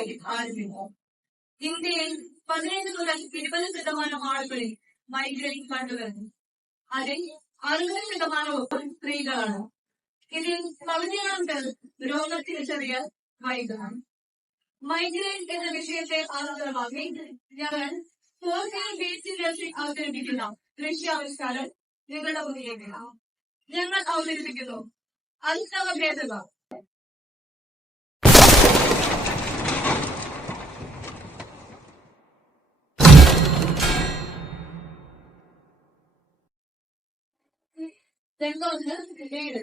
വർഷമായി ആരംഭിക്കുന്നു. ഇന്ത്യയിൽ 15 മുതൽ 20% ആളുകളിൽ മൈഗ്രൈൻ കണ്ടുവരുന്നു. അതിൽ 60% സ്ത്രീകളാണ്. ഇതിൽ പകുതിയോളം പേർ രോഗത്തിന് ചെറിയ വൈകുന്നു. മൈഗ്രൈൻ എന്ന വിഷയത്തെ ആസ്പദമാക്കി ഞങ്ങൾ അവതരിപ്പിക്കുന്ന ദൃശ്യാവിഷ്കാരം നിങ്ങളുടെ മുന്നിലേക്ക് ഞങ്ങൾ അവതരിപ്പിക്കുന്നു അന്തവ ഭേദത. തെങ്ങോന്ന് വീട്.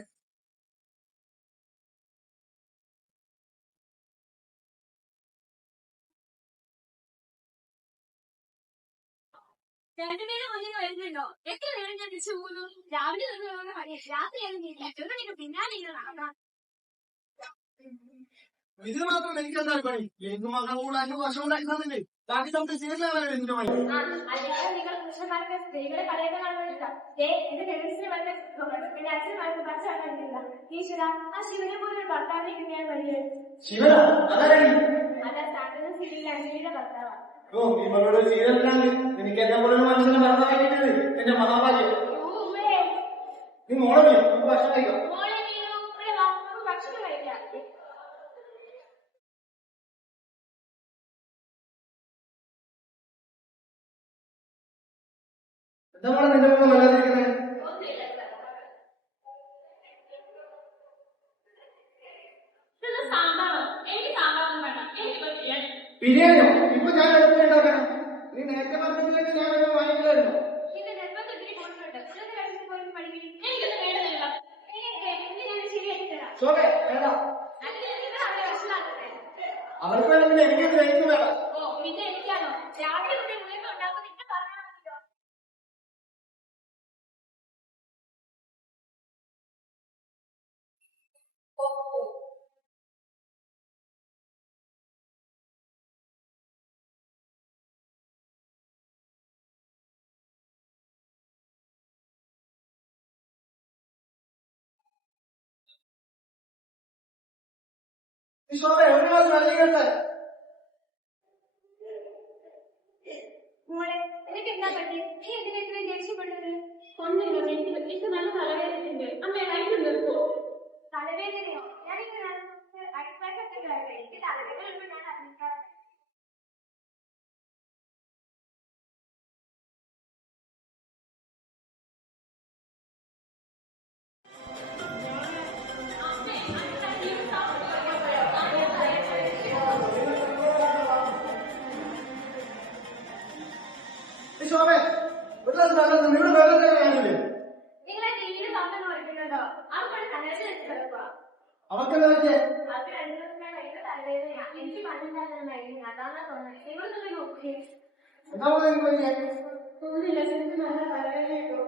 രണ്ടുപേരും മുന്നിൽ വരുന്നുണ്ടോ? എത്ര നേരം ഞാൻ തിരിച്ചു പോകുന്നു? രാവിലെ നിന്ന് രാത്രിയാലും പിന്നാലെ ഇതിന് മാത്രം എനിക്കെന്താ പണി? എനിക്ക് മകൻ കൂടെ 5 വർഷം ഉണ്ടാക്കുന്നുണ്ട്. ബാക്കി നമുക്ക് ചെയ്തില്ല എന്തിനു പണി? അല്ലാതെ നിങ്ങൾ പുരുഷന്മാർക്ക് സ്ത്രീകളെ കളയൊക്കെ കാണുന്നില്ല. എന്റെ ടെറസിന് വന്ന് പിന്നെ അച്ഛന്മാർക്ക് പച്ചാണ്ടില്ല. ഈശ്വര, ആ ശിവനെ പോലെ ഭർത്താവിനെ കിട്ടിയാൽ മതിയെ. ശിവന അല്ല, സാധനം സിവിൽ അഞ്ജലിയുടെ ഭർത്താവാണ്. ഓ, ഇവളോട് ചെയ്തിട്ടാണ് എനിക്ക് എന്നെ പോലെ മനുഷ്യനെ ഭർത്താവായി കിട്ടിയത്. എന്റെ മഹാഭാഗ്യം. നീ മോളെ നമുക്ക് ഭക്ഷണം കഴിക്കാം. ഭക്ഷണം കഴിക്കാം. എന്താ മോളെ നിന്റെ മുഖം വല്ലാതിരിക്കുന്നത്? ബിരിയാണിയോ? ഇപ്പൊ ഞാൻ എളുപ്പം ഉണ്ടാക്കണം. നീ നേരത്തെ പറഞ്ഞില്ലെങ്കിൽ ഞാൻ എല്ലാം വാങ്ങിക്കില്ലായിരുന്നു. അവർക്ക് വേണമെങ്കിൽ എനിക്ക് ബ്രേക്ക് വേണം. ശോഭ ഒരു മാസം വെള്ളിക്കട്ടെ. മോളെ, എനിക്ക് എന്താ പറ്റി? നീ എന്തിനാ ഇത്രയും ദേഷ്യപ്പെട്ടത്? ഒന്നുമില്ല, എനിക്ക് നല്ല തലവേദനയുണ്ട്. അമ്മ ലൈറ്റ് നിർത്തോ? തലവേദനയോ? ഞാനിങ്ങനെ എനിക്ക് തലവേദന വരുമ്പോൾ ഞാൻ അറിയിക്കാറുണ്ട്. ശോഭ ഒരു വെള്ളം ഇവിടെ വെള്ളത്തെ കാണില്ലേ? നിങ്ങളെ ടിവിയിൽ സൗണ്ട് വരയ്ക്കുന്നുണ്ടോ? അവർക്ക് തലവേദന. അവർക്കെന്താ പറ്റിയേ? അത് 2 ദിവസമായി ഭയങ്കര തലവേദനയാ. എനിക്ക് പണിണ്ടാകുന്ന അതാണ് തോന്നുന്നത്. നിങ്ങളൊന്നും നോക്കി എന്താ എനിക്ക് പറ്റിയേ? ഒന്നുമില്ല, എനിക്ക് നല്ല തലവേദനയോ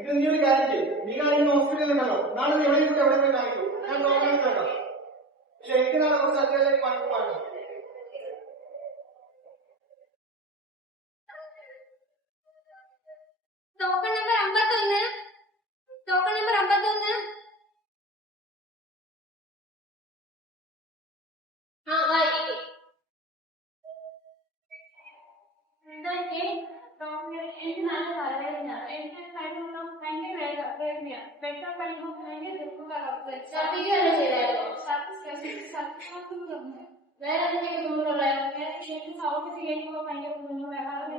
ഇത് നീ ഒരു കാര്യം ചെയ്യും. നീ കാര്യം ഹോസ്പിറ്റലിൽ ഉണ്ടല്ലോ, നാളെ നീ എവിടെ എവിടെ പോയി കാണിക്കൂ. ഞാൻ ഡോക്ടറെ കേൾക്കാം. പക്ഷെ എനിക്ക് നാളെ കുറച്ച് അത്യാവശ്യം പണിക്കുമാണ്. Token number 51. Token number 51. വായിക്കേ. എനിക്ക് നല്ല തലവേദന. എനിക്ക് കഴിയുമ്പോൾ ഭയങ്കര വേദനയാണ്. പെട്ടെന്ന് കഴിയുമ്പോൾ ഭയങ്കര വേറെ എന്തെങ്കിലും തോന്നുന്നുള്ളൂ. എനിക്ക് സൗണ്ട് ചെയ്യുമ്പോൾ ഭയങ്കര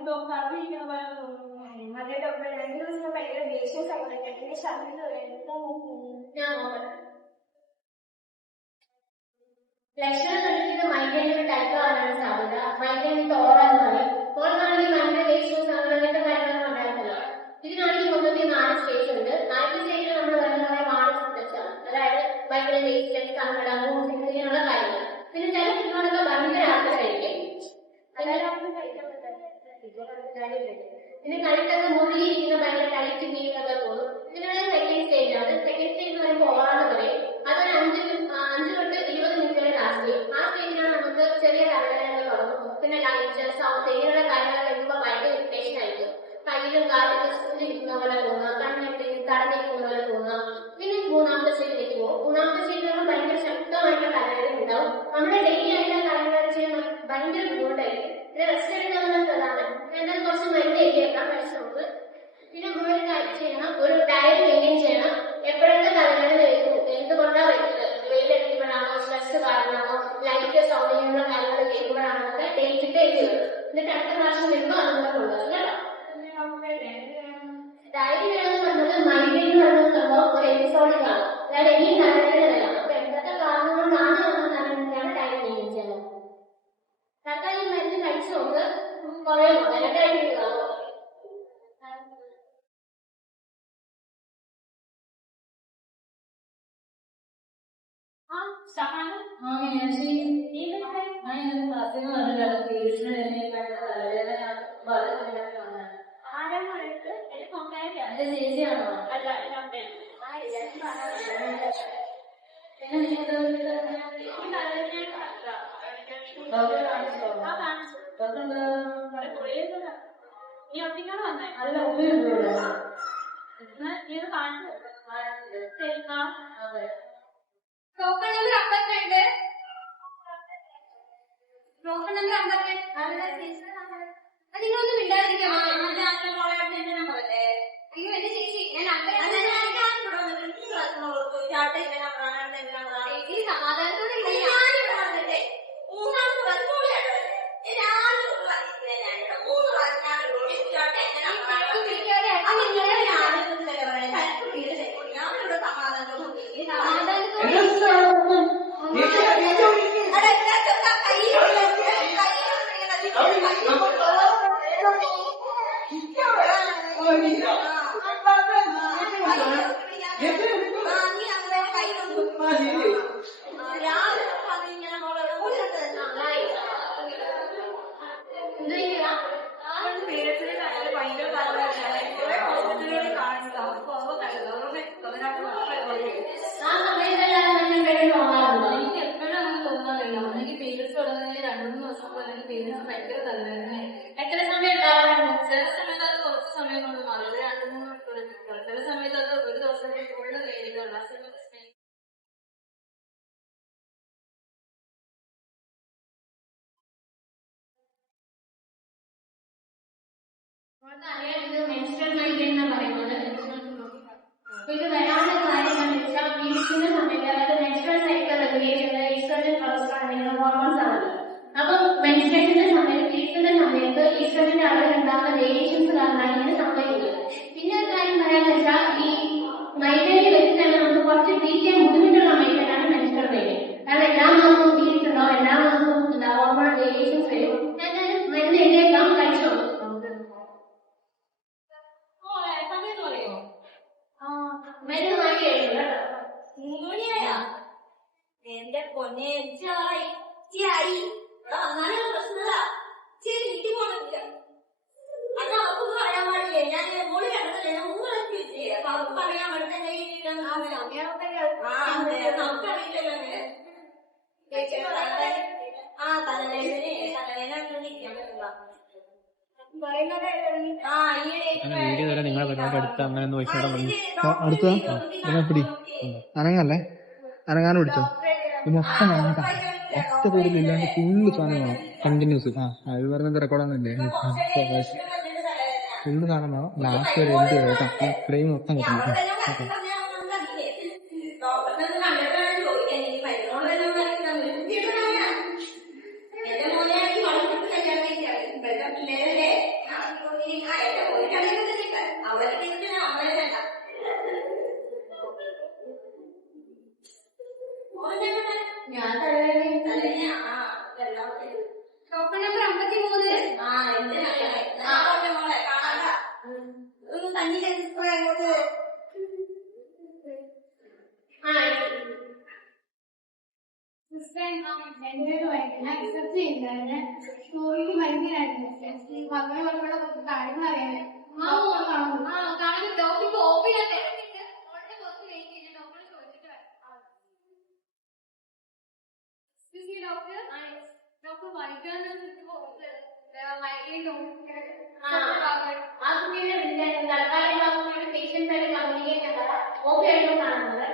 തോന്നുന്നു. അറിയിക്കുന്ന പോലെ തോന്നുന്നു. അതേ ഡോക്ടർ, 2 ദിവസം ഭയങ്കര ദേഷ്യം സൗകര്യം ലക്ഷണം കണ്ടിട്ട് മൈഗ്രൈനിന്റെ ടൈപ്പ് ആവാനാണ് സാധ്യത. മൈഗ്രൈനിന്റെ ഓറാന്ന് പറയും. ഓറാണെങ്കിൽ ഭയങ്കര ദേഷ്യവും സങ്കടത്തിന്റെ കാര്യങ്ങളൊന്നും ഉണ്ടായിരുന്നില്ല. ഇതിനാണെങ്കിൽ മൊത്തത്തിൽ 4 സ്റ്റേജ് ഉണ്ട്. 4 സ്റ്റേജിൽ നമ്മൾ പറയുന്നത് വാർഡ് സിംറ്റംസ് ആണ്. അതായത് ഭയങ്കര ദേഷ്യം, സങ്കടം, ഇങ്ങനെയുള്ള കാര്യങ്ങൾ. പിന്നെ ചില കുട്ടികളൊക്കെ ഭയങ്കര ആൾക്കാരായിരിക്കും. പിന്നെ കഴുത്തൊക്കെ മുള്ളിയിരിക്കുന്ന ഭയങ്കര ടൈറ്റ് ഫീലൊക്കെ തോന്നും. ഇതിനുള്ള സെക്കൻഡ് സ്റ്റേജ് ആണ്. സെക്കൻഡ് സ്റ്റേജ് എന്ന് പറയുമ്പോൾ ഓറാന്ന് പറയും. അതൊരു 5 തൊട്ട് 20 മിനിറ്റ് വരെ ലാസ്റ്റ്. ആ സ്റ്റേജിലാണ് നമുക്ക് ചെറിയ തലവേദനകൾ തുടങ്ങും. പിന്നെ ലൈറ്റ് സൗണ്ട് ഇങ്ങനെയുള്ള കാര്യങ്ങൾ വരുമ്പോൾ ഭയങ്കര ഇറിറ്റേഷൻ ആയിരിക്കും. കയ്യിലും കാലൊക്കെ സ്കൂളിലിരിക്കുന്ന പോലെ തോന്നുക, കണ്ണെന്തെങ്കിലും തടഞ്ഞിരിക്കുന്ന പോലെ തോന്നുക. പിന്നെ 3ാമത്തെ സ്റ്റേജിലേക്ക് പോകും. 3ാമത്തെ സ്റ്റേജിൽ ഭയങ്കര ശക്തമായിട്ടുള്ള തലവേദന ഉണ്ടാവും. നമ്മുടെ ഡെയിലി ആയിട്ടുള്ള കാര്യങ്ങൾ ചെയ്യാൻ ഭയങ്കര ബുദ്ധിമുട്ടായിരിക്കും. പിന്നെ റെസ്റ്റ് എടുക്കുന്നത് പ്രധാനം. എന്തായാലും കുറച്ച് മരുന്ന് എഴുതിയേക്കാം കഴിച്ചു നമുക്ക്. പിന്നെ നമ്മളൊരു കാര്യം ചെയ്യണം, ഒരു ഡയറ്റ് മെയിൻറ്റെയിൻ ചെയ്യണം. എപ്പോഴൊക്കെ തലവേദന വരുന്നു, എന്തുകൊണ്ടാണ് വരുന്നത്, വെയിലടിക്കുമ്പോഴാണോ, സ്ട്രെസ് കാരണമാണോ, ലൈറ്റ് സൗകര്യമുള്ള കാര്യങ്ങൾ ചെയ്യുമ്പോഴാണോ എന്നൊക്കെ ഡേറ്റ് ഇട്ട് എഴുതി വെക്കും. എന്നിട്ട് അടുത്ത പ്രാവശ്യം വരുമ്പോൾ അതുകൂടെ കൊണ്ടുവരും കേട്ടോ. ഡയറ്റ് വേണമെന്ന് പറഞ്ഞത് മൈഗ്രെയിൻ എന്ന് പറയുന്നത് സംഭവം ഒരു എപ്പിസോഡിക് ആണ്. അതായത് ഇനിയും തലവേദന വരാം. അപ്പൊ എന്തൊക്കെ കാരണം കൊണ്ടാണ് തലവേദനയാണ് ഡയറ്റ് മെയിൻറ്റെയിൻ ചെയ്യുന്നത്. തൽക്കാലം ഈ മരുന്ന് കഴിച്ചു നോക്ക്, കുറയുമോ ഡയറ്റ് കാണുമോ. Token number 52. Token number 52. നിങ്ങളൊന്നും മിണ്ടാതിരിക്കാം. അയ്യോ എന്റെ ചേച്ചി, ഞാൻ സമാധാനത്തോടെ എത്ര സമയം ഉണ്ടാവാറുണ്ട്? ചില സമയത്ത് അത് കുറച്ച് സമയം കൊണ്ട് മാറും. 2-3 മണിക്കൂർ. ചില സമയത്ത് അത് ഒരു ദിവസം ഫുള്ള് വേദികളുള്ള മെൻസ്ട്രൽ മൈഗ്രെയിൻ എന്ന് പറയുന്നത്. ഇത് വരാനുള്ള കാര്യം എന്ന് വെച്ചാൽ പീരീഡ്സിന്റെ സമയത്ത്, അതായത് മെൻസ്ട്രൽ സൈക്കിൾ റെഗുലേറ്റ് ചെയ്യുന്ന ഈസ്ട്രജൻ കൊളസ്ട്രോൾ എന്നിവ ഹോർമോൺസ് ആണ്. അപ്പൊ മെൻസ്ട്രേഷന്റെ സമയത്ത്, പീരീഡ്സിന്റെ സമയത്ത് ഈസ്ട്രജന്റെ അളവിൽ ഉണ്ടാകുന്ന വേരിയേഷൻസ് കാരണമാണ് ഇങ്ങനെ സംഭവിക്കുന്നത്. പിന്നെ ഒരു കാര്യം പറയാന്ന് വെച്ചാൽ ഈ മൈഗ്രെയിനിൽ വെച്ച് തന്നെ നമുക്ക് കുറച്ച് ട്രീറ്റ് ചെയ്യാൻ ബുദ്ധിമുട്ടുള്ള മൈഗ്രെയിനാണ് മെൻസ്ട്രൽ മൈഗ്രെയിൻ. കാരണം എല്ലാ മാസവും പീരീഡ്സ് ഉണ്ടാവും, എല്ലാ മാസവും ഹോർമോൺ വേരിയേഷൻസ് വരും. എന്തായാലും മരുന്ന് എഴുതിയേക്കാം, കഴിച്ചോ. മരുന്ന് വാങ്ങി കഴിക്കും. എന്റെ പൊന്നെ എനിക്കായി വന്നാലും പ്രശ്നമില്ല. വീട്ടിൽ പോണില്ല. അത് അവർക്കൊന്നും പറയാൻ പാടില്ലേ. ഞാൻ മോള് കണ്ടതല്ലേ, ഞാൻ മൂന്നരക്ക് വെച്ചേ. അപ്പൊ അവർക്ക് പറയാൻ പാടില്ല. നമുക്കറിയില്ലല്ലോ അങ്ങനെ. തലവേദന നിൽക്കാൻ പറ്റില്ല. വീഡിയോ തരാം. നിങ്ങളെ പരിപാടി അടുത്ത് അങ്ങനെ ഒന്ന് വൈകിട്ട് അടുത്ത പിടി അനങ്ങല്ലേ, അനങ്ങാനും പിടിച്ചോ. മൊത്തം വേണ്ട, ഒറ്റ പേരിലില്ലാണ്ട് ഫുള്ള് സാധനം വേണം കണ്ടിന്യൂസ്. ഇത് പറഞ്ഞത് റെക്കോർഡാന്നില്ലേ, ഫുള്ള് സാധനം വേണം. ലാസ്റ്റ് വരെ എന്ത് കേട്ടാ ഈ ഫ്രെയിം മൊത്തം കിട്ടുന്നു. ഓക്കെ ഞാൻ ടോക്കൺ നമ്പർ 53. അക്സെപ്റ്റ് ചെയ്യില്ല. സ്റ്റോറിക്ക് ഭയങ്കരമായിരുന്നു മകളെ മക്കളുടെ കുറച്ച് കാര്യങ്ങൾ അറിയാൻ കാണും. ഡോക്ടർ ഓപ്പിനാ തിരക്കിട്ട് ഉടനെ കുറച്ച് വെയിറ്റ് ചെയ്ത് ഡോക്ടറെ ചോദിച്ചിട്ട് ഡോക്ടർ വൈകാൻ പേഷ്യൻസ് ആയിട്ട് കമ്മ്യൂണിക്കേറ്റ് ഓക്കെ ആയിട്ട് കാണുന്നത്.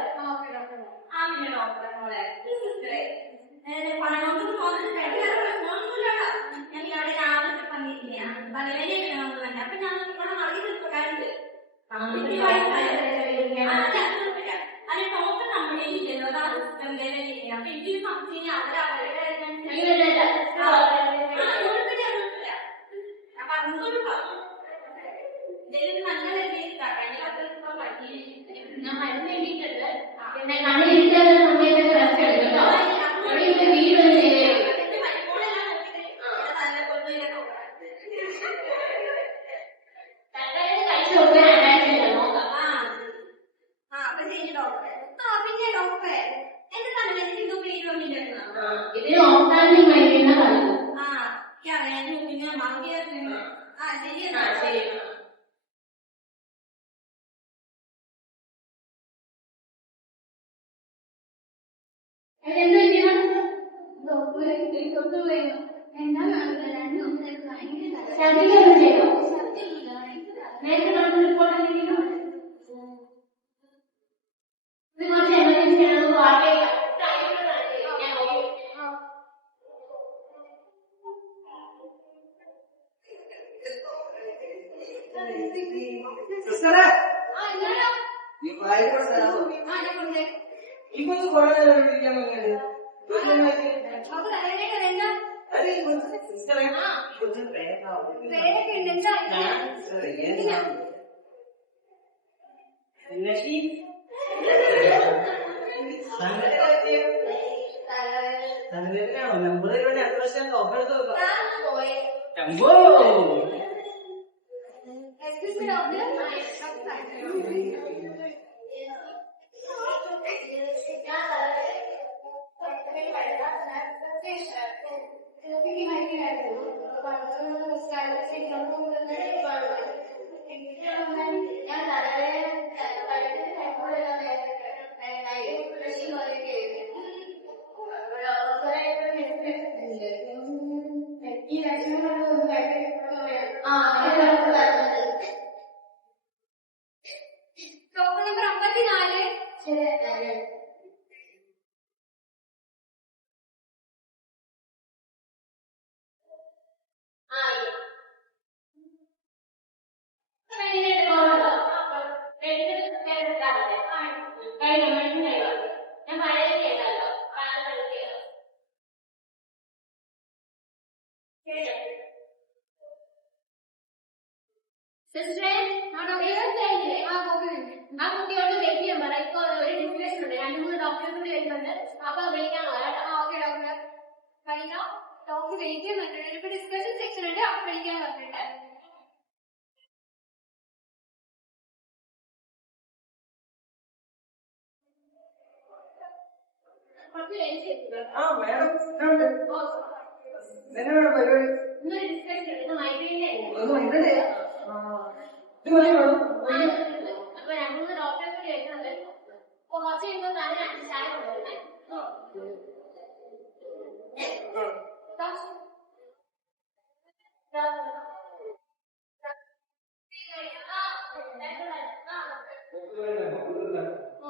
പണമൊന്നും തോന്നിട്ട് പ്രശ്നമൊന്നുമില്ലടാ. ഞാൻ ഇവിടെ രാവിലെ വന്നിരിക്കുകയാണ്. തലവേദന വേണമെന്ന് അപ്പൊ ഞാൻ ഇവിടെ മറിയ ചെറുപ്പക്കാരുണ്ട്. അത് ഡോക്ടർ നമ്മളെ ഇല്ലല്ലോ. അതാണ് എന്തെങ്കിലും ചെയ്യുന്നത്. അപ്പൊ എനിക്ക് സംശയം അവരുടെ അപ്പൊ അതൊന്നും പറഞ്ഞു ഇതിൽ നല്ല രീതിയിൽ കഴിഞ്ഞ പറ്റി ഞാൻ മരുന്ന് വേണ്ടിയിട്ടുണ്ട്. പിന്നെ കണ്ണിരിക്കാത്ത സമയത്ത് റെസ്റ്റ് എടുക്കട്ടോ. വീട് കഴിച്ചു നോക്കാൻ രണ്ടാഴ്ച നോക്കാം. പിന്നെ ഡോക്ടറെ എന്റെ തലവേദന ഇത് പേര് വന്നിട്ടുണ്ടോ? ഇതിന് ഓഫ്താൻഡിൽ മരുന്ന് കളയും. അറിയാൻ പിന്നെ മങ്ങിയ ശരി ശരി. ഛർദിക്കൊന്നും ചെയ്തോ? നേരത്തെ ഡോക്ടർ റിപ്പോർട്ട് എന്തെങ്കിലും ഇത് കുറച്ച് എമർജൻസി ആണ്. വാർത്തയില്ല. ഞാൻ നോക്കി. സിസ്റ്ററെ ഈ കൊച്ചു കുറെ നേരം ഇരിക്കാൻ തോന്നിയത് സിസ്റ്ററെ തലവേദനയാണോ? നമ്പർ എത്ര വർഷം നോക്കെടുത്ത് നോക്കാം. സിസ്റ്ററെ ആ കുട്ടിയോട് വെയിറ്റ് ചെയ്യാൻ പറ. ഇപ്പൊ ഒരു ഡിസ്കഷൻ ഉണ്ട്. 2-3 ഡോക്ടേഴ്സ് കൂടി വരുന്നുണ്ട്. അപ്പൊ വിളിക്കാൻ പറയാം. Okay doctor. കഴിഞ്ഞോ? ഡോക്ടർ വെയിറ്റ് ചെയ്യുന്നുണ്ട്. ഇപ്പൊ ഡിസ്കഷൻ സെക്ഷൻ ഉണ്ട്. അപ്പൊ വിളിക്കാൻ പറഞ്ഞിട്ടുണ്ട്. കുറച്ച് ലേറ്റ് ചെയ്തു. മാഡം എന്നോട് പരിപാടി ഇന്നൊരു ഡിസ്കഷൻ ഉണ്ട്. മൈഗ്രൈൻ്റെ ഒന്നും ഉണ്ടല്ലേ? ഇത് മതി മാഡം. അപ്പൊ 2-3 ഡോക്ടേഴ്സ് കൂടി വരുന്നുണ്ട്. അപ്പൊ കുറച്ച് കഴിയുമ്പോൾ തന്നെ ചായ കൊണ്ടുവരുന്നേ.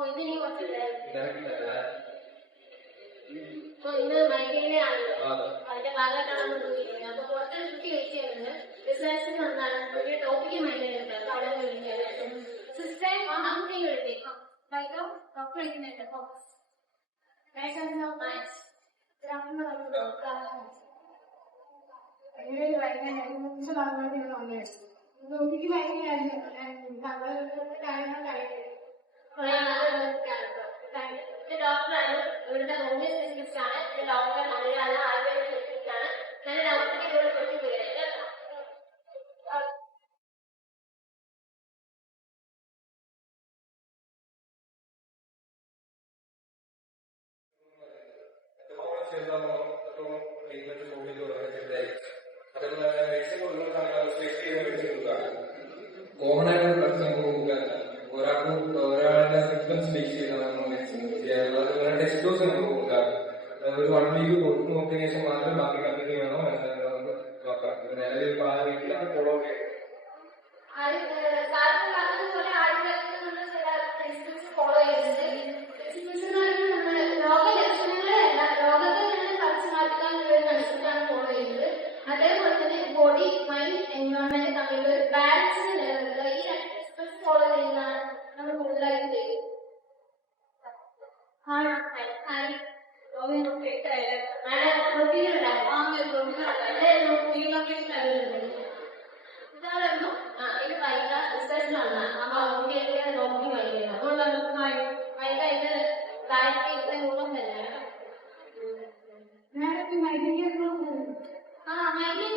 ഇന്ന് നീ കുറച്ചില്ലേ? ഇന്ന് മൈഗ്രൈൻ്റെ ആണല്ലോ. അതിന്റെ ഭാഗമായിട്ടാണ് നമ്മൾ പോയിരിക്കുന്നത്. അപ്പൊ പുറത്തൊരു കുട്ടി വെയിറ്റ് ചെയ്യുന്നുണ്ട്. റിസർച്ചിന് വന്നാണ് ഒരു ടോപ്പിക്ക് മൈഗ്രൈൻ ഉണ്ട്. അപ്പൊ അവിടെ വിളിക്കുന്നത് സിസ്റ്റർ അങ്ങനെ വിളിച്ചേക്കും. ഡോക്ടർ വിളിക്കുന്നുണ്ട്. ഡോക്ടറാണ് ഇവിടുത്തെ ഹോമിയോ സ്പെഷ്യലിസ്റ്റ് ആണ്. ഡോക്ടർ മലയാള ആയുർവേദ സ്പെഷ്യലിസ്റ്റ് ആണ്. നല്ല ഡോക്ടറെ ഇവിടെ കുറച്ച് പേര് കോമൺ ആയിട്ടുള്ള പ്രശ്നം ഒരാളുടെ സിംറ്റംസ് ബേസ് ചെയ്താണ് നമ്മൾ മെഡിസിൻ ടെസ്റ്റ് ഡോസ് നമുക്ക് കൊടുക്കാറ്. ഒരു 1 വീക്ക് കൊടുത്തു നോക്കിയതിനു ശേഷം മാത്രം ബാക്കി കണ്ടിന്യൂ ചെയ്യണോ എന്നുള്ളത് നമുക്ക് നോക്കാം. നിലവിൽ ഇപ്പൊ ആ വീട്ടിലൊക്കെ ഫോളോ ഫോളോ ചെയ്യുന്നത്. രോഗലക്ഷണങ്ങളല്ല, രോഗത്തെ ഇതായിരുന്നു ഇത് വൈക റിസർച്ചിലാണ് അമ്മ ഓടിയൊക്കെ നോക്കി വൈകുന്നത് അതുകൊണ്ടാണ് വൈക ഇത് താഴ്ത്തി ഇത്രയും കൂടം തന്നെയാണ് മൈഗ്രേൻ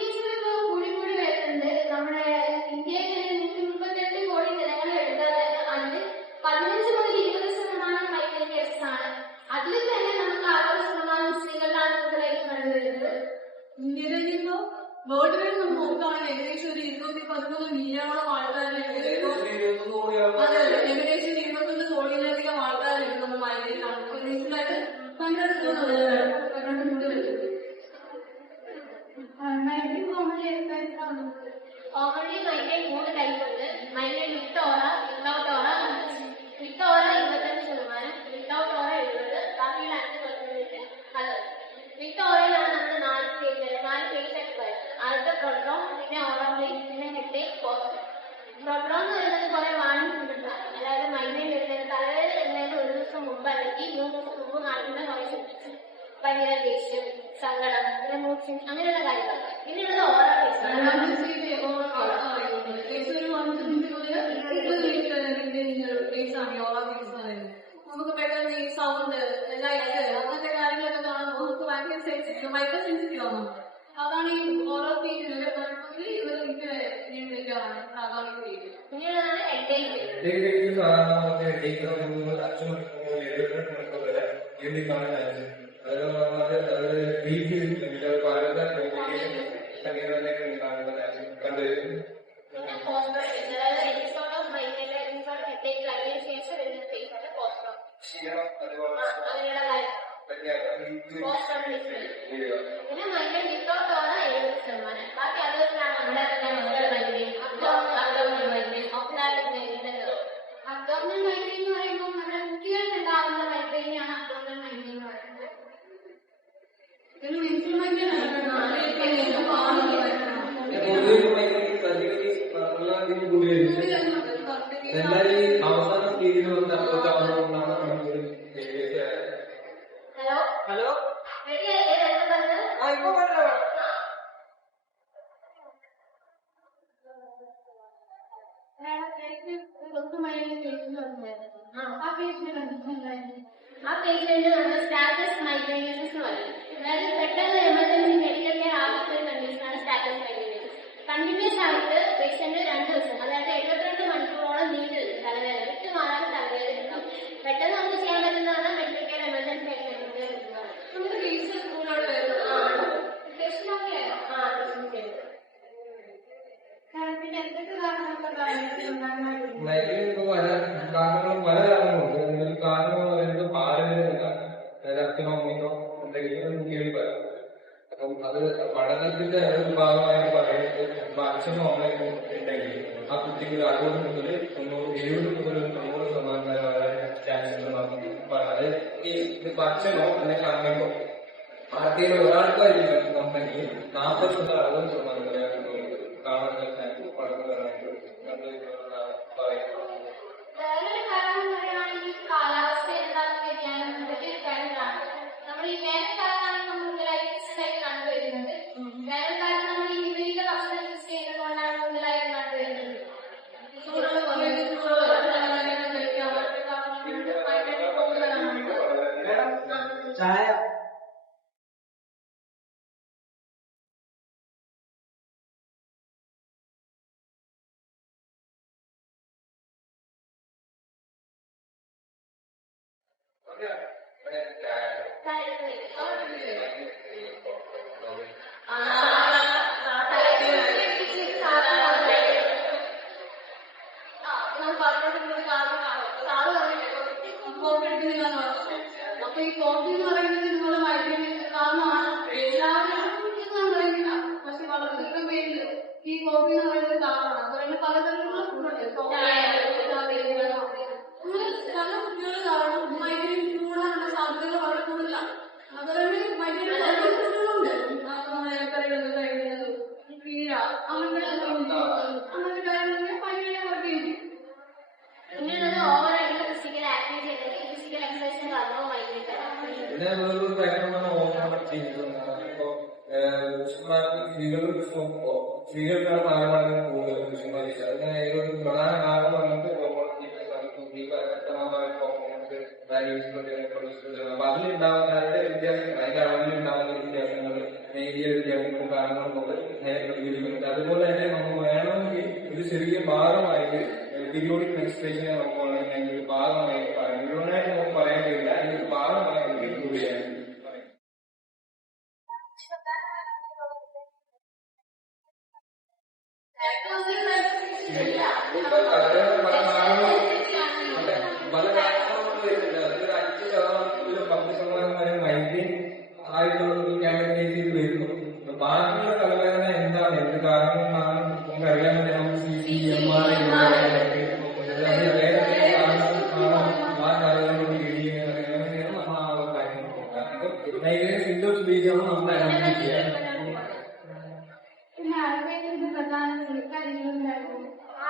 കേസുകൾ ഇപ്പോൾ കൂടി വരുന്നുണ്ട്. നമ്മുടെ ഇന്ത്യയിൽ 132 കോടി ജനങ്ങൾ എടുത്താൽ അതിൽ 15 മുതൽ 20% മൈഗ്രേൻ കേസസ് ആണ്. അതിൽ തന്നെ നമുക്ക് 60% സ്ത്രീകളിലാണ് കൂടുതലായിട്ട് കണ്ടുവരുന്നത്. ഇന്ത്യയിൽ ഇപ്പോ വേൾഡ് വൈഡ് നമ്മൾ നോക്കുകയാണെങ്കിൽ ഏകദേശം ഒരു 213 മില്യണോളം ആൾക്കാരുടെ അതെ ഏകദേശം 21 കോടിയിലധികം ആൾക്കാരുണ്ട് നമ്മൾ മൈഗ്രേൻ ആണ് റീസണായിട്ട് കണ്ടെടുക്കുന്നത് കോമൺലി മൈഗ്രേൻ 3 ടൈപ്പ് ഉണ്ട്. മൈഗ്രേൻ വിത്ത് ഓറ, വിത്തൗട്ട് ഓറ. വിത്ത് ഓറ 25%, വിത്തൗട്ട് ഓറ 70%, ബാക്കിയുള്ള 5% അത്. വിത്ത് ഓറയിലാണ് നമ്മൾ 4 സ്റ്റേജ് ആയിട്ട് പറയുന്നത്. ആദ്യത്തെ പ്രൊഡ്രോൺ, പിന്നെ ഓറോപ്ലേൻ, പിന്നെ ഹെഡേക്ക്, പോസ്റ്റ്. പ്രൊഡ്രോൺ എന്ന് പറയുന്നത് കുറെ വാണിംഗ് ഉണ്ട്. അതായത് മൈഗ്രേൻ വരുന്നതിന് തലവേദന വരുന്നതിന് 1 ദിവസം മുമ്പ് അല്ലെങ്കിൽ 3 ദിവസം മുമ്പ് കാണിക്കുന്ന കുറെ സിംപ്റ്റംസ്. ഭയങ്കര ദേഷ്യം, സങ്കടം, പിന്നെ മൂഡ് അങ്ങനെയുള്ള കാര്യങ്ങൾ. പിന്നെയുള്ളത് ഓറ കേസ്. നമുക്ക് പെട്ടെന്ന് ഈ സൗണ്ട് ലൈറ്റ് അങ്ങനത്തെ കാര്യങ്ങളൊക്കെ കാണുമ്പോൾ നമുക്ക് ഭയങ്കര സെൻസിറ്റീവ് ഭയങ്കര സെൻസിറ്റീവ് ആണ്. അതാണ് ഈ ഓരോ പേജിൽ ഇവർ നിയന്ത്രിക്കാണ് അതാണ് പേജ്. പിന്നെയുള്ളതാണ് ഹെഡേക്ക്. പിന്നെ പോസ്റ്റർ അതായത് episode of migraine episode headache കഴിഞ്ഞതിന് ശേഷം വരുന്ന സ്റ്റേജാണ് പോസ്റ്റർ. അങ്ങനെയുള്ള കാര്യം. പിന്നെ മൈഗ്രേൻ വിത്തൗട്ട് ഓറ 70%. ബാക്കി അതേഴ്സിലാണ് നമ്മുടെ migraine, abdominal migraine, ophthalmic migraine. Abdominal migraine എന്ന് പറയുമ്പോൾ നമ്മുടെ കുട്ടികളിൽ ഉണ്ടാകുന്ന മൈഗ്രേനെയാണ് അബ്ഡോമിനൽ മൈഗ്രേൻ എന്ന് പറയുന്നത്. എല്ലാരും അവസാന സ്റ്റേജിൽ വന്ന് ഹലോ ഹലോ റെഡി ആയില്ലേ? പറഞ്ഞത് ഇപ്പൊ പറഞ്ഞോ. ആ പേഷ്യന്റ് നമ്മൾ സ്റ്റാറ്റസ് മൈഗ്രേനിയസിസ് എന്ന് പറയും. അതായത് പെട്ടെന്ന് എമർജൻസി മെഡിക്കൽ കെയർ ആവശ്യമായ കണ്ടീഷനാണ് സ്റ്റാറ്റസ് മൈഗ്രേനിയസിസ്. കണ്ടിന്യൂസ് ആയിട്ട് പേഷ്യന്റ് 2 ദിവസം അതായത് 72 മണിക്കൂറോളം നീണ്ടു നിൽക്കും തലവേദന, വിട്ടുമാറാതെ തലവേദന ഉണ്ടാവും. പെട്ടെന്ന് നമുക്ക് ചെയ്യാൻ പറ്റുന്നതാണ് മെഡിക്കൽ കെയർ എമർജൻസി ആയിട്ട് നമുക്ക് കേസ് സ്കൂളോട് വരുന്നത് ടെസ്റ്റ് നോക്കിയാലോ പിന്നെ എന്തൊക്കെ കാരണങ്ങളൊക്കെ മൈഗ്രേൻ ഇപ്പൊ കാരണങ്ങളും പല കാരണങ്ങളുണ്ട്. ഇതിൽ കാരണങ്ങൾ പറയുന്നത് പാരമ്പര്യമാണ്. അതായത് അച്ഛനോ അമ്മയോ എന്തെങ്കിലും കേൾവി വരാം. അപ്പം അത് പഠനത്തിന്റെ ഒരു ഭാഗമായിട്ട് പറയുന്നത് അച്ഛനോ അമ്മയോ ഉണ്ടെങ്കിൽ ആ കുട്ടിക്ക് 60 മുതൽ 70 മുതൽ 90% വരെ ചാൻസ് ഉണ്ട്. അതായത് ഇതിപ്പോ അച്ഛനോ അല്ലെങ്കിൽ അമ്മയോ ആർക്കെങ്കിലും ഒരാൾക്കായിരിക്കും കമ്പനി 40% വരെ കാണാൻ ചാൻസ് പഠനം വരാനായിട്ട് പറയുന്നത്. വേറൊരു കാര്യം എന്ന് പറയുകയാണെങ്കിൽ കാലാവസ്ഥ എന്താണെന്ന് വ്യതിയാനം വലിയൊരു കാര്യമാണ്. നമ്മൾ ഈ വേനൽക്കാലത്താണെങ്കിൽ നമ്മൾ കൂടുതലായി കണ്ടുവരുന്നത്. വേനൽക്കാലത്ത് നമ്മൾ ഈ വിപരീത ഭക്ഷണം യൂസ് ചെയ്യുന്നത് കൊണ്ടാണ് കൂടുതലായി കണ്ടുവരുന്നത്. ചായ അപ്പൊ ഈ കോഫി എന്ന് പറയുന്നത് ഇതുപോലെ മൈഗ്രേൻ കാരണമാണ്. എല്ലാവരും പറയുന്നില്ല, പക്ഷെ വളരെയധികം പേരിൽ ഈ കോഫി എന്ന് പറയുന്നത് കാരണമാണ്. അതുപോലെ പലതരത്തിലുള്ള ഫുഡുണ്ട്. അങ്ങനെ പല കുട്ടികൾ കാരണം മൈഗ്രേൻ കൂടാനുള്ള സാധ്യതകൾ വളരെ കൂടുതലാണ്. അതുപോലെ മൈഗ്രേൻ പല ഫുഡുകളുണ്ട്. നമ്മുടെ ഇലക്കറികൾ കഴിക്കുന്നത്, പീഴ അങ്ങനത്തെ കാര്യങ്ങളൊക്കെ മൈഗ്രേനെ വർക്ക് ചെയ്യും. പിന്നെയുള്ളത് പിന്നെ വേറൊരു കാര്യമാണ് ഓർമ്മ ചെയ്യുന്നത്. ഇപ്പോ സ്ത്രീകൾക്കാണ് ഭാഗമാണ് കൂടുതൽ പുരുഷന്മാർ. അതിന് ഒരു പ്രധാന കാരണം വന്നിട്ട് അപ്പൊ അതിലുണ്ടാവുന്ന വ്യത്യാസങ്ങൾ, അതിന്റെ അളവിലുണ്ടാവുന്ന വ്യത്യാസങ്ങൾ, നേരിയ വ്യത്യാസങ്ങളും കാരണങ്ങളും കൊണ്ട് പ്രതികരിക്കുന്നുണ്ട്. അതുപോലെ തന്നെ നമുക്ക് വേണമെങ്കിൽ ഒരു ചെറിയ ഭാഗമായിട്ട് പീരിയോഡിക് മെൻസ്ട്രേഷനെ നമുക്ക് വേണമെങ്കിൽ ഒരു ഭാഗമായിട്ട് പറയാം. മുഴുവനായിട്ട് നമുക്ക് പറയാൻ കഴിയില്ല, ഇതിന് ഭാഗമായിട്ട് ഇൻക്ലൂഡ് ചെയ്യാൻ പറയും. പല കാരണങ്ങളും കൊണ്ട് വരുന്നില്ല. അതൊരു 5% 10% വരെ മൈഗ്രെയിൻ ആയിട്ടുള്ളത് കാറ്റഗറൈസ് ചെയ്ത് വരുന്നു. ബാക്കിയുള്ള തലവേദന എന്താണ്, എന്ത് കാരണം എന്നാണ് നമുക്ക് അറിയാൻ പറ്റും. നമുക്ക് CT, MRI ആ കാര്യങ്ങളോട് ലീഡ് നമ്മൾ ആ കാര്യങ്ങൾ നോക്കാം. മൈഗ്രെയിൻ സിംറ്റംസ് ബേസാണ് നമ്മൾ ഐഡന്റിഫൈ ചെയ്യാൻ. പിന്നെ ആയുർവേദത്തിന്റെ പ്രധാന കാര്യങ്ങളുണ്ടായിരുന്നു.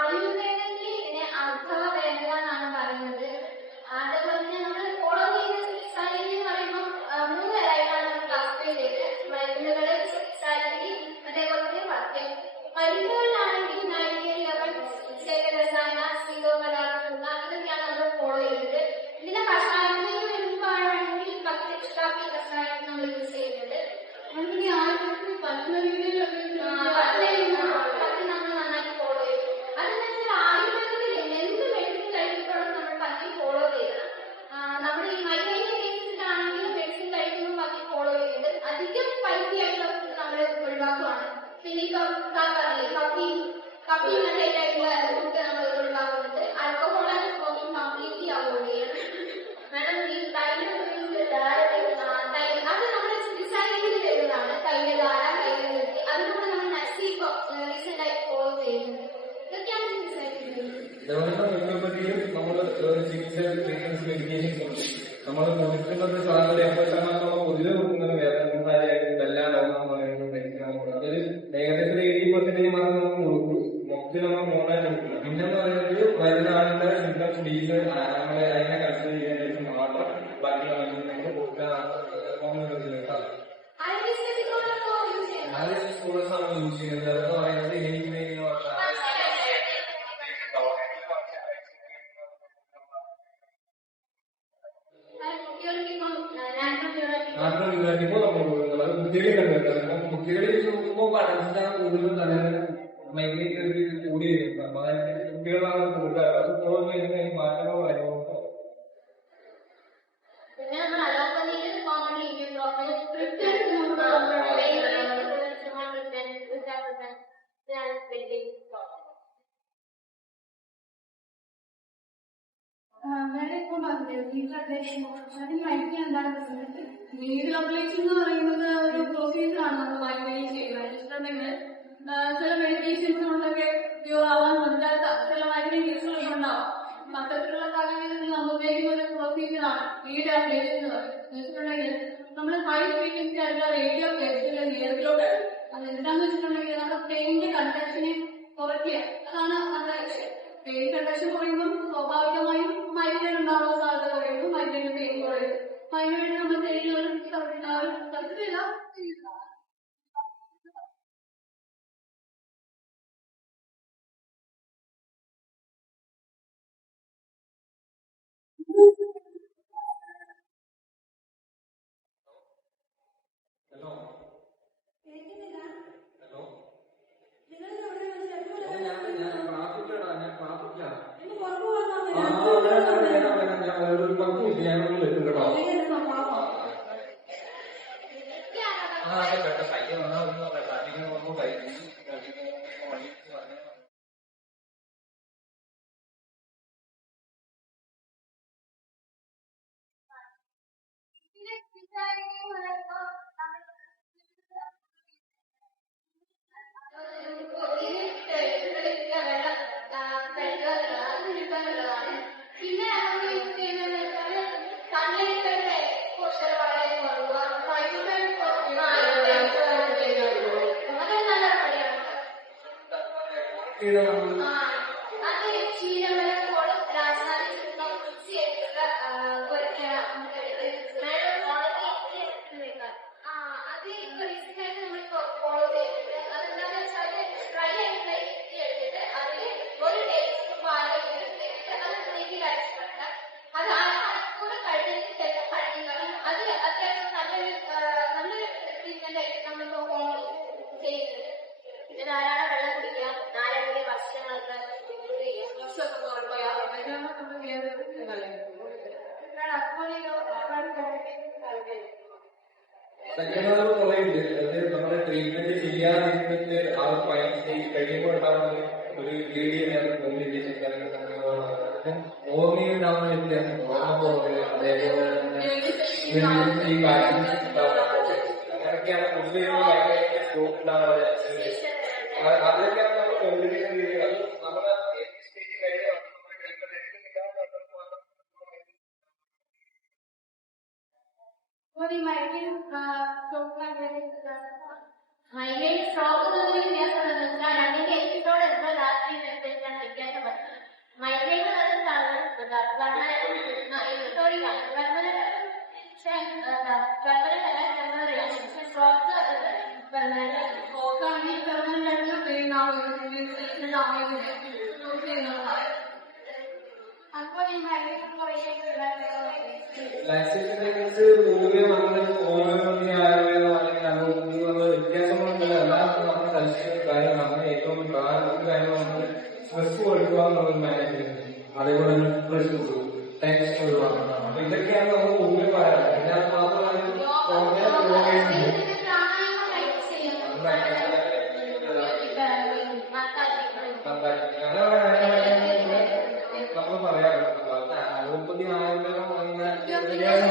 ആയുർവേദത്തിൽ ഇതിനെ അർത്ഥവ വേദന എന്നാണ് പറയുന്നത്. അതേപോലെ തന്നെ നമ്മൾ ഫോളോ ചെയ്യുന്ന ചികിത്സാരീതി എന്ന് പറയുമ്പോൾ 3 തരമായിട്ടാണ് നമ്മൾ ക്ലാസിഫൈ ചെയ്തത്. മരുന്നുകള്, ചികിത്സാരീതി, അതേപോലെ തന്നെ പഥ്യം. മരുന്നുകളിലാണെങ്കിൽ നാരികേരി ലവൺ, രസായന, സീതോപരാഗമുള്ള ഇതൊക്കെയാണ് നമ്മൾ ഫോളോ ചെയ്യുന്നത്. ഇതിന്റെ കഷായത്തിൽ വരുമ്പോഴാണെങ്കിൽ കാപ്പി കഷായം നമ്മൾ യൂസ് ചെയ്യുന്നത്. അതിന് ആയുർവേദത്തിൽ പറ്റുന്ന രീതിയിലൊക്കെ പഥ്യം നമ്മൾ നന്നായി ഫോളോ ചെയ്യും. അതെന്ന് വെച്ചാൽ ആയുർവേദത്തിൽ എന്ത് മെഡിസിൻ കഴിക്കുമ്പോഴും നമ്മൾ പഥ്യം ഫോളോ ചെയ്യണം. നമ്മൾ ഈ മൈഗ്രൈൻ്റെ കേസിലാണെങ്കിലും മെഡിസിൻ കഴിക്കുമ്പോൾ പഥ്യം ഫോളോ ചെയ്യുന്നത്. അധികം സ്പൈസി ആയിട്ടുള്ള ഫുഡ് നമ്മൾ ഒഴിവാക്കുവാണ്. പിന്നെ ഈ കപ്പി കണ്ടന്റ് ആയിട്ടുള്ള ഫുഡ് നമ്മൾ ഒഴിവാക്കുന്നുണ്ട്. Alcohol and smoking completely avoid ചെയ്യണം. മാഡം ഈ തൈലം അത് നമ്മുടെ ചികിത്സാരീതിയിൽ വരുന്നതാണ്. തൈലധാര, തൈലനിർത്തി, അതിലൂടെ നമ്മൾ നഴ്സി റീസെന്റ് ആയിട്ട് ഫോളോ ചെയ്യുന്നത്. ഇതൊക്കെയാണ് ചികിത്സാരീതി. ഹോമിയോപ്പതിയിൽ നമ്മൾ ചികിത്സ ട്രീറ്റ്മെന്റ് മെഡിക്കേഷൻസ് ഉണ്ട്. നമ്മൾ കൊടുക്കുന്നത് സാധാരണ 80% പൊതുവെ കൊടുക്കുന്നത് വല്ലാണ്ടാവുന്ന മെഡിസിനാണ് കൊടുക്കുന്നത്. അതൊരു ഏകദേശം 80% മാത്രം നമുക്ക് കൊടുക്കും. മൊത്തത്തിൽ നമ്മൾ മോണായിട്ട് കൊടുക്കില്ല. പിന്നെന്ന് പറയുന്നത് വരുന്ന ആളുടെ സിംറ്റംസ് ബേസ് നമ്മളെ അതിനെ കൺസിഡർ ചെയ്യാൻ ശേഷം മാത്രം ബാക്കിയുള്ള മരുന്ന് നമ്മൾ കൊടുക്കാൻ ഹോമിയോപ്പതിയിലേക്കാണ്. സ്കൂൾസാണ് യൂസ് ചെയ്യുന്നത്. അതെന്ന് പറയുന്നത് എനിക്ക് നാട്ടിലിപ്പോ നമ്മൾ കൊടുക്കുന്നത് അത് കുട്ടികളിൽ കണ്ടുവരുന്നത്. കുട്ടികളിൽ നോക്കുമ്പോൾ പഠനത്തിലാണ് കൂടുതലും തലവേദന മൈഗ്രേറ്റ് കൂടി വരുന്നത്. അപ്പൊ അതനുസരിച്ച് കുട്ടികളാണ് കൊടുക്കാറ്. അത് ഫോളോ ചെയ്യുന്ന മാറ്റങ്ങളോ കാര്യങ്ങളോ പിന്നെ നമ്മൾ അലോപ്പതിയിൽ കോമൺലി വേറെ ഇപ്പൊ പറഞ്ഞത് നീഡിൽ അബ്ലേഷൻ. അതിന് മൈഗ്രെയിൻ എന്താണ് പ്രശ്നം? നീഡിൽ അബ്ലേഷൻ എന്ന് പറയുന്നത് ഒരു പ്രൊസീജിയർ ആണ് നമ്മൾ മൈഗ്രെയിൻ ചെയ്യുന്നത്. വെച്ചിട്ടുണ്ടെങ്കിൽ ചില മെഡിക്കേഷൻസ് കൊണ്ടൊക്കെ ക്യൂർ ആവാൻ പറ്റാത്ത ചില മൈഗ്രെയിൻ കേസുകളൊക്കെ ഉണ്ടാവും. അത്തരത്തിലുള്ള സാഹചര്യത്തിൽ നമ്മൾ ഉപയോഗിക്കുന്ന ഒരു പ്രൊസീജിയർ ആണ് നീഡിൽ അബ്ലേഷൻ എന്ന് പറയുന്നത്. വെച്ചിട്ടുണ്ടെങ്കിൽ നമ്മൾ ഹൈ ഫ്രീക്വൻസി ആയിട്ടുള്ള റേഡിയോ വേവ്സിന്റെ നിയറിലോട്ട് അത് എന്താണെന്ന് വെച്ചിട്ടുണ്ടെങ്കിൽ നമ്മുടെ പെയിന്റെ കണ്ടക്ഷനെ കുറയ്ക്കുക. അതാണ് നമ്മുടെ ലക്ഷ്യം. പെയിൻ കണ്ടക്ഷൻ കുറയുമ്പോൾ സ്വാഭാവികമായും മൈഗ്രെയിൻ ഉണ്ടാവാനുള്ള സാധ്യത കുറയുന്നു. മൈഗ്രെയിൻ പെയിൻ കുറയുന്നു. അതിനുവേണ്ടി നമ്മൾ ചെയ്യുന്ന ഒരു സബ്സിഡിയില്ല. ഹലോ ഹലോ ഞാൻ ട്രാഫിക്കാണ്. ഞാൻ ഒരു 10 മിനിറ്റ് ഞാനൊന്നും എത്തും കേട്ടോ. അതെ കേട്ടോ. പയ്യ വന്നാൽ ട്രാഫിക്കിന് പോകുമ്പോൾ കഴിക്കും. പിന്നെ നമ്മൾ യൂസ് ചെയ്യുന്നത് വെച്ചാൽ കണ്ണിന്റെ പോസ്റ്റർ വളരെ കുറവ് അത് നല്ല പണിയാണ്. അത് ക്ഷീരമലക്കോളം രാജധാനി മിക്സ് ചെയ്തിട്ടുള്ള പറ്റുന്നത് കുറെ ഉണ്ട്. അത് നമ്മുടെ ട്രീറ്റ്മെന്റ് ചെയ്യാതിരുന്നിട്ട് ആ ഒരു കഴിയുമ്പോൾ ഉണ്ടാവുന്ന ഒരു ഓർമ്മയിൽ ഉണ്ടാവുന്ന വ്യത്യാസം, ഓർമ്മ പോലെ അതേപോലെ തന്നെ ഈ കാര്യങ്ങൾ അങ്ങനെയൊക്കെയാണ് കൂടുതലും ഭയങ്കര സ്കോപ്പ് ഉണ്ടാവുക. അതിലൊക്കെയാണ് നമ്മൾ കണ്ടുപിടിക്കുന്ന രീതികൾ. അത് നമ്മുടെ സ്റ്റേജ് കഴിഞ്ഞാൽ മൈഗ്രൈൻ സ്ട്രോക്ക് തമ്മിൽ വ്യത്യാസം എന്താണെന്ന് വെച്ചാൽ രണ്ടിന്റെ എപ്പിസോഡ് എത്ര രാത്രി അനുസരിച്ചാണ് വ്യത്യാസം വരുന്നത്. മൈഗ്രൈൻ അപ്പോൾ ഈ മൈഗ്രൈൻ കുറേ റിലാക്സേഷനെ കുറിച്ച് പൊതുവെ നമ്മൾ ഹോമിയോപ്പതി ആയുർവേദം അല്ലെങ്കിൽ അലോപ്പതി നമ്മൾ വ്യത്യാസങ്ങളൊന്നുമില്ല. എല്ലാവർക്കും നമ്മുടെ കൾച്ചർ കാര്യം നമ്മൾ ഏറ്റവും പ്രധാനപ്പെട്ട കാര്യം നമ്മൾ സ്ട്രെസ് കൊടുക്കുക എന്നുള്ളൊരു മാനേജ്മെന്റ്, അതേപോലെ തന്നെ സ്ട്രെസ് കൊടുക്കും, ടെൻഷൻ ഒഴിവാക്കണം. അപ്പൊ ഇതൊക്കെയാണ് നമ്മൾ പൊതുവെ പറയാറ്. ഇതിനകത്ത് മാത്രമല്ല നമ്മൾ പറയാറുണ്ട്. അലോപ്പതി ആയുർവേദം അങ്ങനെ എന്തെങ്കിലും